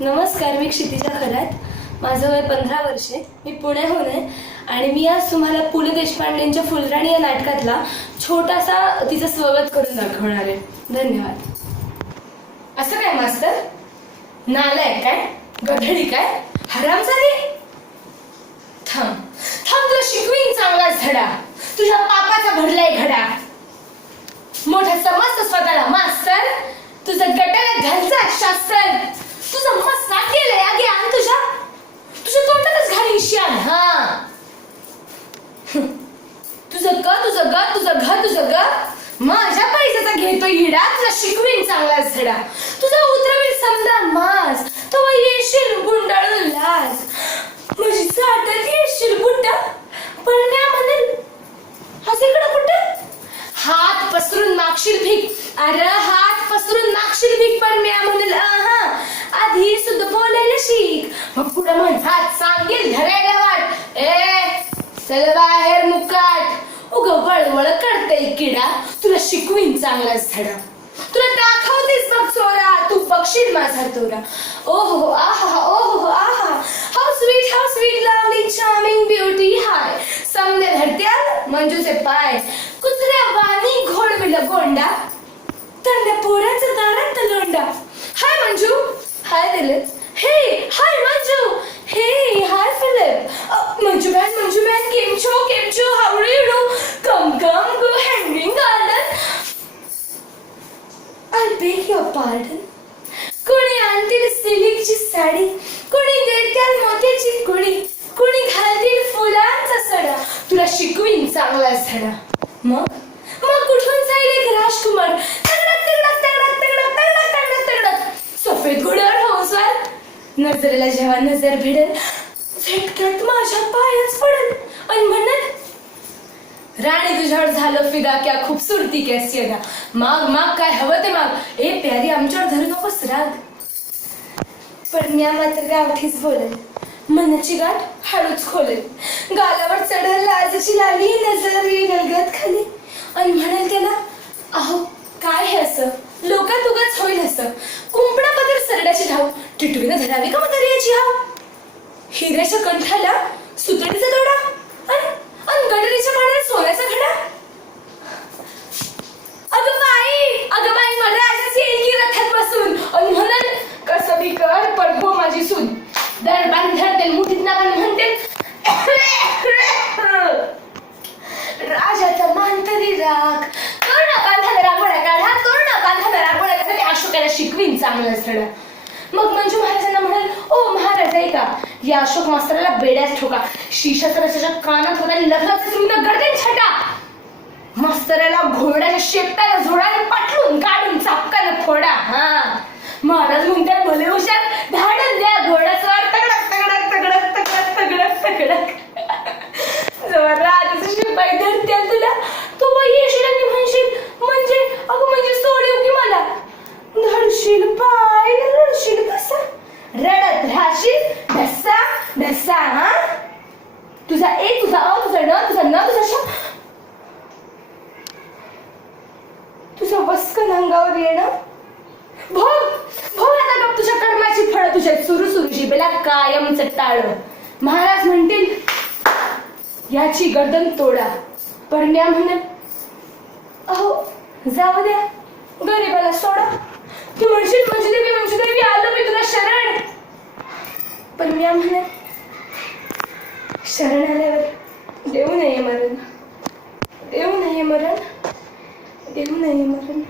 नमस्कार मी क्षितिजा खरात. माझं वय पंधरा वर्षे. मी पुण्याहून आहे. आणि मी आज तुम्हाला पु ल देशपांडेंच्या फुलराणी या नाटकातला छोटासा तिचं स्वागत करून दाखवणार आहे. धन्यवाद. असं काय मास्तर? नालाय काय? गढडी काय? हराम झाली थांब. थांब तुला शिकवीन चांगलाच धडा. तुझ्या पापाचा भरलाय घडा. मोठा समजतो स्वतःला मास्तर. तुझं गटाला घालचा शास्त्र. तुझं मस्त केलंय अगे आण तुझ्या तुझ्या तोंडातच घालीन शियान हा. तुझं ग तुझं ग तुझं घ तुझं ग. माझ्या पैशाचा घेतो हिडा तुझा शिकवीन चांगला धडा तुझा उतरवीन समजा मास. तो येशील गुंडाळून लाज. माझी चाटत येशील गुंडा पळण्या म्हणेल हसीकडं कुठं? हात पसरून मागशील भीक. अरे हात पसरून मागशील भीक पण म्या म्हणेल आहा आधी सुद्धा बोलायला शिक. मग पुढे म्हण हात सांगेल धरायला वाट ए चल बाहेर मुकाट. उग वळवळ करते किडा. तुला शिकवीन चांगलाच धडा. तुला दाखवतेस मग चोरा. तू बक्षील माझा तोरा ओहो आहा ओहो आहा. How sweet how sweet lovely charming beauty हाय समजे धरत्या मंजूचे पाय. कुत्र्या वाणी घोडविलं गोंडा. तर पोराचं दारात लोंडा हाय Dilip hey hi Manju hey hi Philip uh, Manju man Manju man केम छो केम छो how do you do come come go Hanging Garden I beg your pardon. कोणी आणतील सिलिकची साडी कोणी देत्याल मोत्याची कुडी कोणी घालतील फुलांचा सडा. तुला शिकवीन चांगला सडा. मग? मग कुठून जाईल एक राजकुमार? नजरेला जेव्हा नजर भिडेल झटक्यात माझ्या पायच पडेल. आणि म्हणत राणी तुझ्यावर झालं फिदा क्या खूपसुरती कॅसी ना. माग माग काय हवं ते माग. ए प्यारी आमच्यावर धरू नकोस राग. पण मी मात्र गावठीच बोलेल मनाची गाठ हळूच खोलेल गालावर चढल लाजची लाली नजर येईल गलगत खाली. आणि म्हणेल त्याला अहो काय हे असं? लोकात उगाच होईल असं. पदर सरड्याची धाव टिटवीनं धरावी का मदरियाची हाव? हिऱ्याच्या कंठाला सुतडीचा तोडा अन अन गडरीच्या पाण्यात सोन्याचा घडा? अगं बाई अगं बाई मला आजच येईल की रथात बसून अन म्हणन कसं बी कर पडपो माझी सून. दर बांधर ते मुठीत ना पण म्हणते राजाचा मान तरी राग कर्ण बांधाला रागोड्या काढा कर्ण बांधाला रागोड्या काढा. ते अशोकाला शिकवीन चांगलं सडा मग मंजू महाराजांना म्हणाल ओ महाराज ऐका या अशोक मास्तराला बेड्यात ठोका. शिशाचा कानात होता लग्नाचं तुमचं गर्दन छटा. मास्तराला घोड्याच्या शेपटाला झोडाने पाठवून काढून चापकानं फोडा हा. महाराज म्हणतात भले हुशार धाडच द्या घोड्यासवर तगडक तगडक तगडक तगडक तगडक तगडक जेव्हा राजाचं शिपाई धरत्याल तुला तू बाई येशील आणि म्हणशील म्हणजे अगं म्हणजे सोडव की मला धडशील पाय रडशील कसा रडत राहशील ढसा हा तुझा ए तुझा अ तुझा न तुझा न तुझा श तुझं वस्कन अंगावर येणं भोग भोग आता बघ तुझ्या कर्माची फळं तुझ्या सुरू सुरू शिबेला कायम चट्टाळ महाराज म्हणतील याची गर्दन तोडा परण्या म्हणत अहो जाऊ द्या गरीबाला सोडा तू म्हणशील म्हणजे देवी म्हणजे देवी आलो मी तुला शरण पण म्हणत शरण आल्यावर देऊ नये मरण. देऊ नये मरण. देऊ नये मरण.